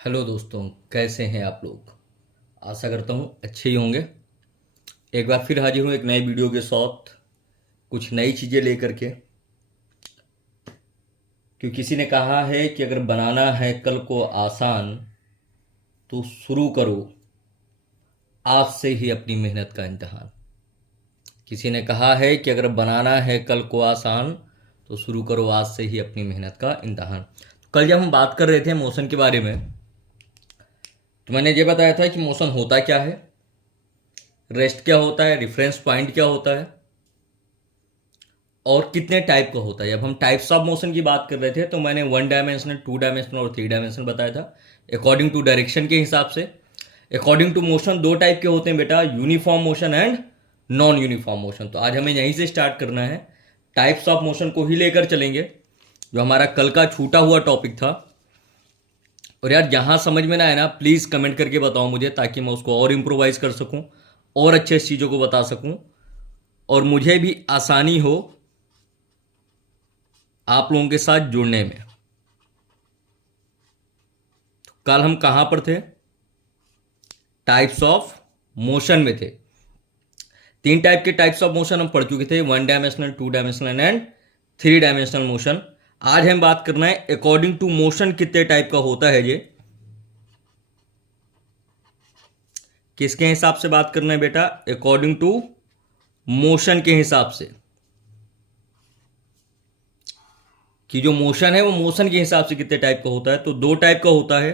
Hello दोस्तों, कैसे हैं आप लोग। आशा करता हूँ अच्छे ही होंगे। एक बार फिर हाजिर हूँ एक नई वीडियो के साथ, कुछ नई चीज़ें लेकर के। क्योंकि किसी ने कहा है कि अगर बनाना है कल को आसान तो शुरू करो आज से ही अपनी मेहनत का इम्तिहान। किसी ने कहा है कि अगर बनाना है कल को आसान तो शुरू करो आज से ही अपनी मेहनत का इम्तिहान। कल जब हम बात कर रहे थे मोशन के बारे में, तो मैंने ये बताया था कि मोशन होता क्या है, रेस्ट क्या होता है, रेफरेंस पॉइंट क्या होता है और कितने टाइप का होता है। जब हम टाइप्स ऑफ मोशन की बात कर रहे थे तो मैंने 1 डायमेंशनल, 2 डायमेंशनल और 3 डायमेंशनल बताया था अकॉर्डिंग टू डायरेक्शन के हिसाब से। अकॉर्डिंग टू मोशन दो टाइप के होते हैं बेटा, uniform motion and non uniform motion. तो आज हमें यहीं से स्टार्ट करना है, टाइप्स ऑफ मोशन को ही लेकर चलेंगे जो हमारा कल का छूटा हुआ टॉपिक था। और यार जहां समझ में ना आए ना, प्लीज़ कमेंट करके बताओ मुझे, ताकि मैं उसको और इम्प्रोवाइज कर सकूं और अच्छे से चीज़ों को बता सकूं और मुझे भी आसानी हो आप लोगों के साथ जुड़ने में। कल हम कहां पर थे, टाइप्स ऑफ मोशन में थे। तीन टाइप के टाइप्स ऑफ मोशन हम पढ़ चुके थे, 1 dimensional, 2 dimensional and 3 dimensional motion. आज हम बात करना है अकॉर्डिंग टू मोशन कितने टाइप का होता है। ये किसके हिसाब से बात करना है बेटा, अकॉर्डिंग टू मोशन के हिसाब से, कि जो मोशन है वो मोशन के हिसाब से कितने टाइप का होता है। तो दो टाइप का होता है,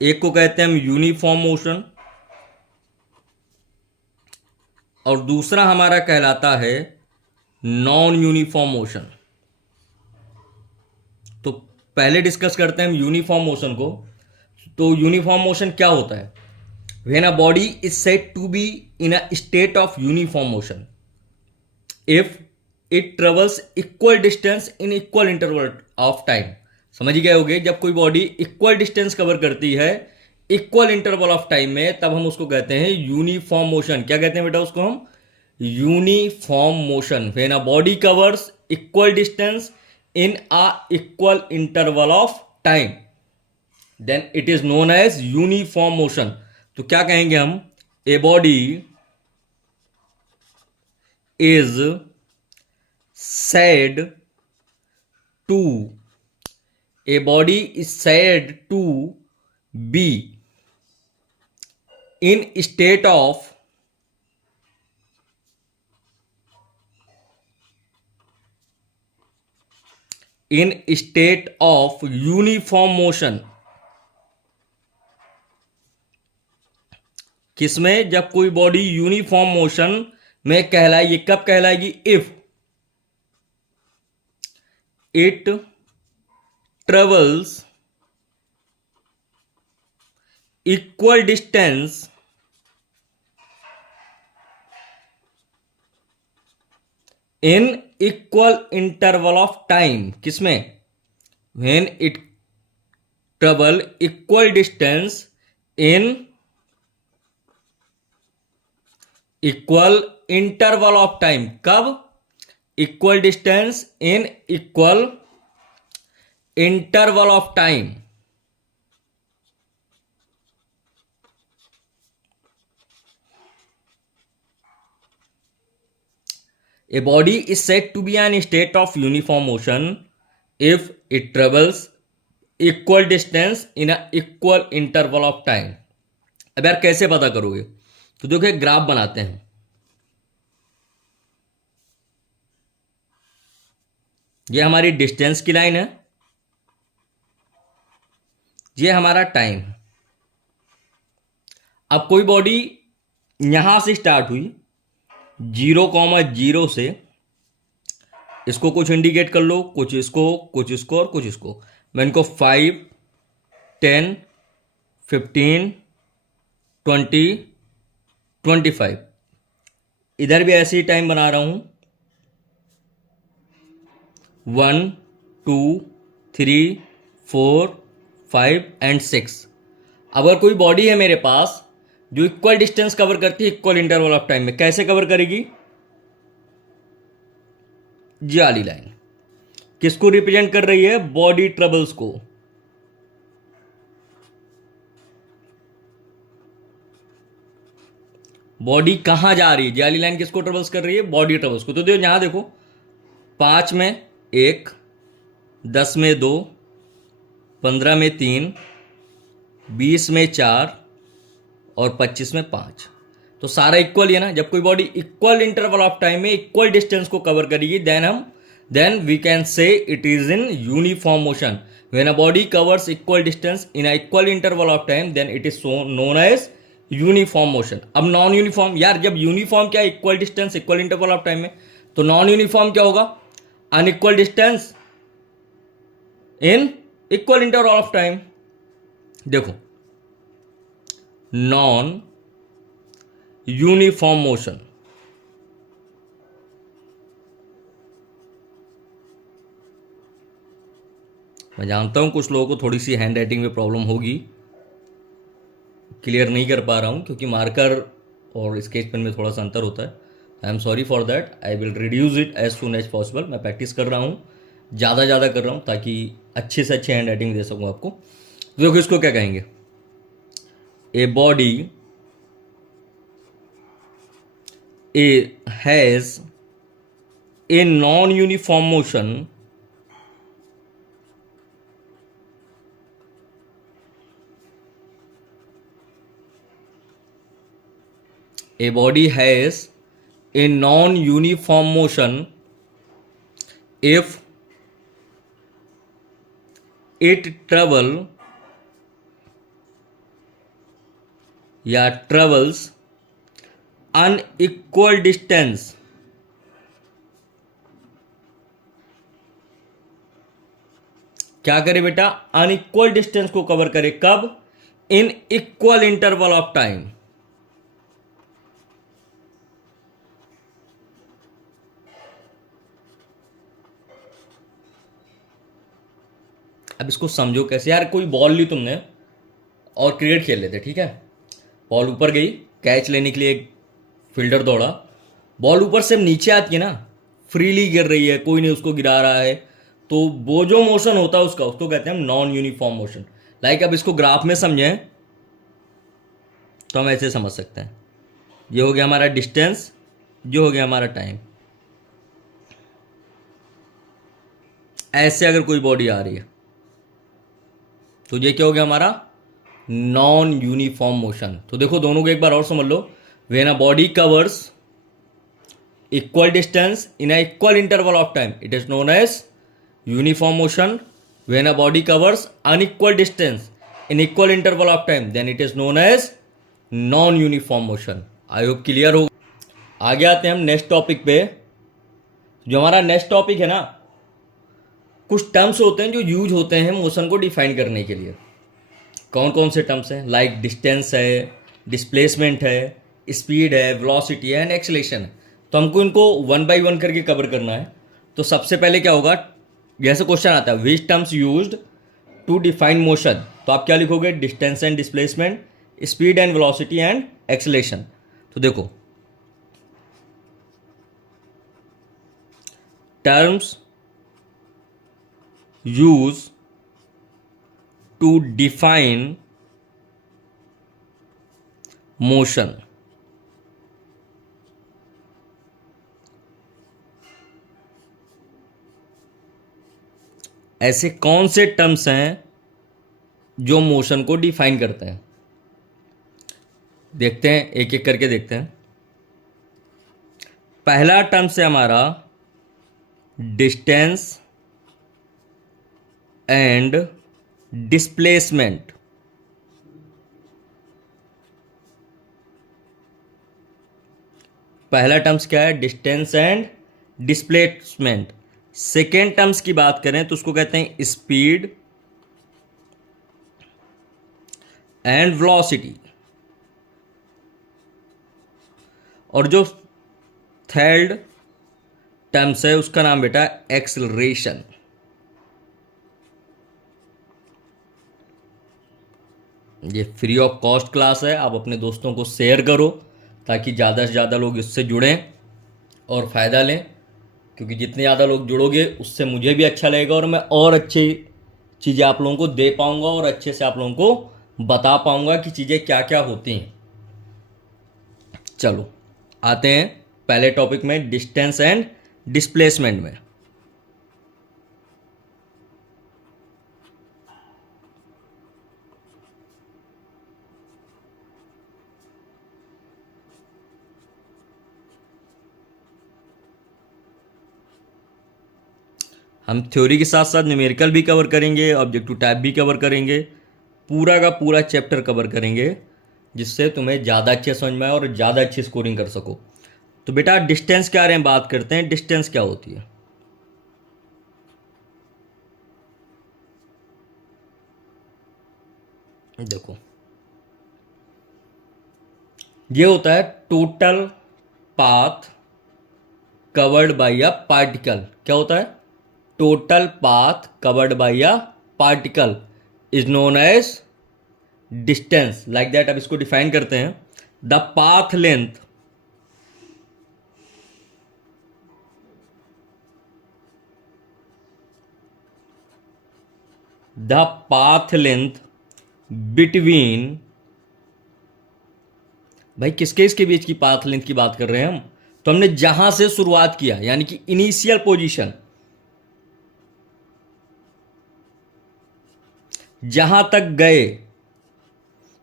एक को कहते हैं हम यूनिफॉर्म मोशन और दूसरा हमारा कहलाता है नॉन यूनिफॉर्म मोशन। तो पहले डिस्कस करते हैं हम यूनिफॉर्म मोशन को। तो यूनिफॉर्म मोशन क्या होता है, when a body is said to be in a state of uniform motion if it travels equal distance in equal interval of time. समझ गए होगे, जब कोई बॉडी इक्वल डिस्टेंस कवर करती है इक्वल इंटरवल ऑफ टाइम में, तब हम उसको कहते हैं यूनिफॉर्म मोशन। क्या कहते हैं बेटा उसको हम, uniform motion. When a body covers equal distance in a equal interval of time then it is known as uniform motion. तो क्या कहेंगे हम, a body is said to a body is said to be in state of uniform motion। किसमें, जब कोई body uniform motion में कहलाए, ये कब कहलाएगी, if it travels equal distance in equal interval of time. किसमें, when it travel equal distance in equal interval of time. कब, equal distance in equal interval of time. A body is said to be in state of uniform motion if it travels equal distance in a equal interval of time। अब यार कैसे पता करोगे, तो देखो एक graph बनाते हैं। ये हमारी डिस्टेंस की लाइन है, ये हमारा टाइम है। अब कोई बॉडी यहां से स्टार्ट हुई 0,0 से, इसको कुछ इंडिकेट कर लो, कुछ इसको, कुछ इसको और कुछ इसको। मैं इनको 5, 10, 15, 20, 25 इधर भी ऐसे ही टाइम बना रहा हूं, 1, 2, 3, 4, 5 एंड 6। अगर कोई बॉडी है मेरे पास जो इक्वल डिस्टेंस कवर करती है इक्वल इंटरवल ऑफ टाइम में, कैसे कवर करेगी, ये वाली लाइन किसको रिप्रेजेंट कर रही है, बॉडी ट्रबल्स को। बॉडी कहाँ जा रही है, ये वाली लाइन किसको ट्रेवल्स कर रही है, बॉडी ट्रेवल्स को। तो देखो यहाँ देखो 5 में 1, 10 में 2, 15 में 3, 20 में 4 और 25 में 5। तो सारा इक्वल ही है ना। जब कोई body equal interval of time में इक्वल डिस्टेंस को कवर करेगी then we can say it is in uniform motion. When a body covers equal distance in a equal interval of time then it is known as uniform motion. अब non uniform, यार जब uniform क्या equal distance equal interval of time में, तो non uniform क्या होगा, unequal distance in equal interval of time. देखो non uniform motion, मैं जानता हूं कुछ लोगों को थोड़ी सी हैंड राइटिंग में प्रॉब्लम होगी, क्लियर नहीं कर पा रहा हूं क्योंकि मार्कर और स्केच पेन में थोड़ा सा अंतर होता है। I am sorry for that, I will reduce it as soon as possible. मैं प्रैक्टिस कर रहा हूँ, ज़्यादा कर रहा हूँ ताकि अच्छे से अच्छे हैंड राइटिंग दे सकूँ आपको। तो देखो इसको क्या कहेंगे, a body has a non uniform motion a body has a non-uniform motion if it travels unequal distance क्या करे बेटा, अनइक्वल डिस्टेंस को कवर करे, कब, इन इक्वल इंटरवल ऑफ टाइम। अब इसको समझो कैसे, यार कोई बॉल ली तुमने और क्रिकेट खेल लेते, ठीक है, बॉल ऊपर गई, कैच लेने के लिए एक फील्डर दौड़ा, बॉल ऊपर से नीचे आती है ना, फ्रीली गिर रही है, कोई नहीं उसको गिरा रहा है, तो वो जो मोशन होता है उसको कहते हैं हम नॉन यूनिफॉर्म मोशन। लाइक अब इसको ग्राफ में समझें तो हम ऐसे समझ सकते हैं, ये हो गया हमारा डिस्टेंस, जो हो गया हमारा टाइम। ऐसे अगर कोई बॉडी आ रही है तो ये क्या हो गया हमारा नॉन यूनिफॉर्म मोशन। तो देखो दोनों को एक बार और समझ लो, when a body covers equal distance in a equal interval of time it is known as uniform motion. When a body covers unequal distance in equal interval of time then it is known as non uniform motion. I hope clear हो। आगे आते हैं हम next topic पे। जो हमारा next topic है ना, कुछ टर्म्स होते हैं जो यूज होते हैं मोशन को डिफाइन करने के लिए। कौन कौन से टर्म्स हैं, लाइक डिस्टेंस है, डिस्प्लेसमेंट है, स्पीड है, वेलोसिटी है एंड एक्सेलरेशन है। तो हमको इनको 1 बाय 1 करके कवर करना है। तो सबसे पहले क्या होगा, जैसे क्वेश्चन आता है which terms used to define motion, तो आप क्या लिखोगे, distance and displacement, speed and velocity and acceleration. तो देखो terms use to define motion. ऐसे कौन से टर्म्स हैं जो मोशन को डिफाइन करते हैं, देखते हैं एक एक करके देखते हैं। पहला टर्म से हमारा डिस्टेंस एंड डिस्प्लेसमेंट। पहला टर्म्स क्या है, distance and displacement. Second terms की बात करें तो उसको कहते हैं स्पीड एंड वेलोसिटी। और जो थर्ड टर्म्स है उसका नाम बेटा एक्सेलरेशन। ये फ्री ऑफ कॉस्ट क्लास है, आप अपने दोस्तों को शेयर करो ताकि ज़्यादा से ज़्यादा लोग इससे जुड़ें और फ़ायदा लें, क्योंकि जितने ज़्यादा लोग जुड़ोगे उससे मुझे भी अच्छा लगेगा और मैं और अच्छी चीज़ें आप लोगों को दे पाऊंगा और अच्छे से आप लोगों को बता पाऊंगा कि चीज़ें क्या क्या होती हैं। चलो आते हैं पहले टॉपिक में, डिस्टेंस एंड डिस्प्लेसमेंट में। हम थ्योरी के साथ साथ न्यूमेरिकल भी कवर करेंगे, ऑब्जेक्टिव टाइप भी कवर करेंगे, पूरा का पूरा चैप्टर कवर करेंगे, जिससे तुम्हें ज़्यादा अच्छे समझ में आए और ज़्यादा अच्छी स्कोरिंग कर सको। तो बेटा डिस्टेंस के बारे में बात करते हैं। डिस्टेंस क्या होती है? देखो, ये होता है total path covered by a particle. क्या होता है? Total path covered by a particle is known as distance. Like that. अब इसको डिफाइन करते हैं। The path length the path length between, भाई किसके इसके बीच की पाथ लेंथ की बात कर रहे हैं हम? तो हमने जहां से शुरुआत किया, यानी कि इनिशियल पोजीशन, जहां तक गए,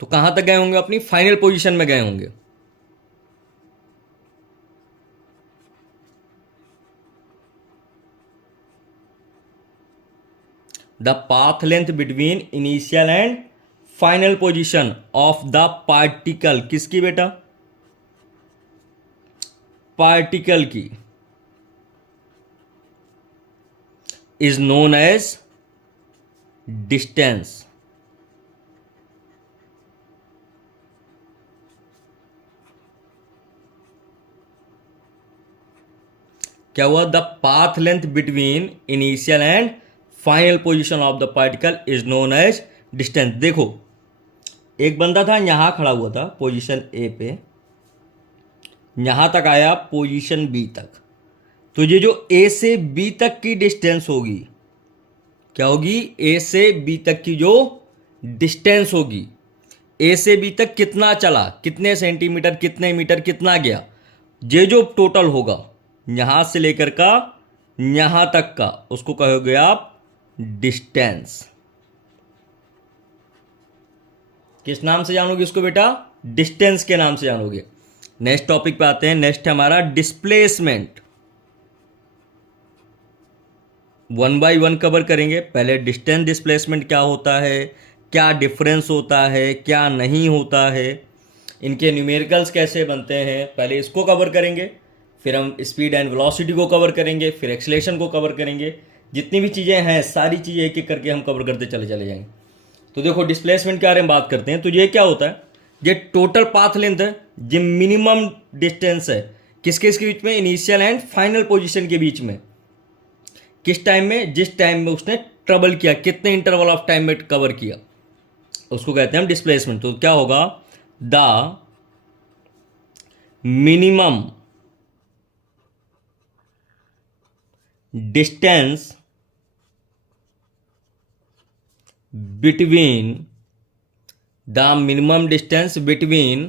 तो कहां तक गए होंगे? अपनी फाइनल पोजीशन में गए होंगे। The path length between initial and final position of the particle, किसकी बेटा? पार्टिकल की, इज नोन एज डिस्टेंस। क्या हुआ? The path length between initial and final position of the particle is known as distance. देखो, एक बंदा था यहां खड़ा हुआ था पोजीशन ए पे, यहां तक आया पोजीशन बी तक। तो ये जो ए से बी तक की डिस्टेंस होगी, क्या होगी? ए से बी तक की जो डिस्टेंस होगी, ए से बी तक कितना चला, कितने सेंटीमीटर, कितने मीटर, कितना गया, ये जो टोटल होगा यहां से लेकर का यहां तक का, उसको कहोगे आप डिस्टेंस। किस नाम से जानोगे इसको बेटा? डिस्टेंस के नाम से जानोगे। नेक्स्ट टॉपिक पे आते हैं। नेक्स्ट है हमारा displacement. One by one cover करेंगे। पहले डिस्टेंस डिस्प्लेसमेंट क्या होता है, क्या डिफरेंस होता है, क्या नहीं होता है, इनके न्यूमेरिकल्स कैसे बनते हैं, पहले इसको कवर करेंगे। फिर हम स्पीड एंड वेलोसिटी को कवर करेंगे, फिर एक्सेलेरेशन को कवर करेंगे। जितनी भी चीज़ें हैं सारी चीज़ें एक एक करके हम कवर करते चले जाएंगे। तो देखो, डिस्प्लेसमेंट के बारे में बात करते हैं। तो ये क्या होता है? ये टोटल पाथ लेंथ है, ये मिनिमम डिस्टेंस है किसके इसके बीच में? इनिशियल एंड फाइनल पोजीशन के बीच में। किस टाइम में? जिस टाइम में उसने ट्रेवल किया, कितने इंटरवल ऑफ टाइम में कवर किया, उसको कहते हैं हम डिस्प्लेसमेंट। तो क्या होगा? The minimum distance between, the minimum distance between,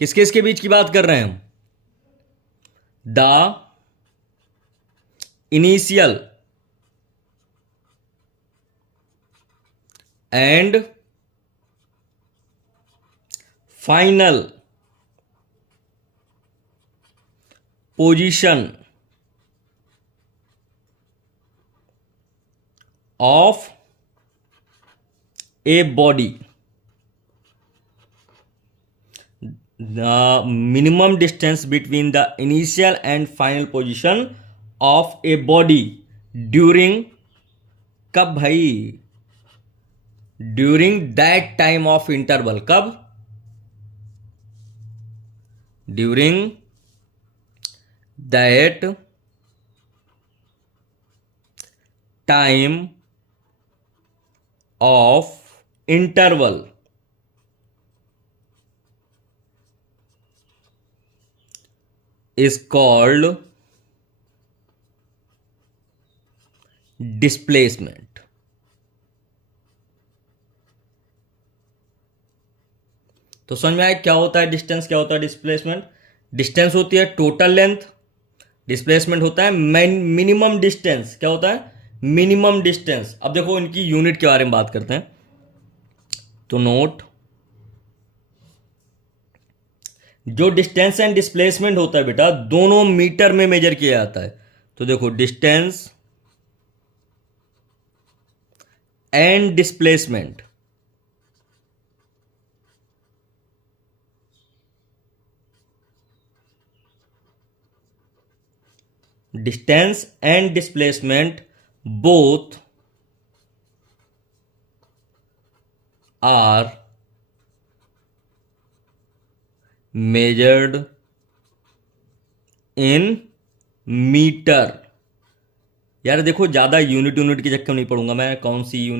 किसके इसके बीच की बात कर रहे हैं हम? The initial and final position of a body. the minimum distance between the initial and final position of a body during, कब भाई? During that time of interval. कब? During that time of interval is called displacement। तो समझ में आया क्या होता है डिस्टेंस, क्या होता है डिस्प्लेसमेंट। डिस्टेंस होती है टोटल लेंथ, डिस्प्लेसमेंट होता है मिनिमम डिस्टेंस। क्या होता है? Minimum distance. अब देखो इनकी यूनिट के बारे में बात करते हैं। तो नोट, जो डिस्टेंस एंड डिस्प्लेसमेंट होता है बेटा, दोनों मीटर में मेजर किया जाता है। तो देखो distance and displacement, distance and displacement both are measured in metre. यार देखो ज्यादा यूनिट के चक्कर में नहीं पड़ूंगा मैं, कौन सी यूनिट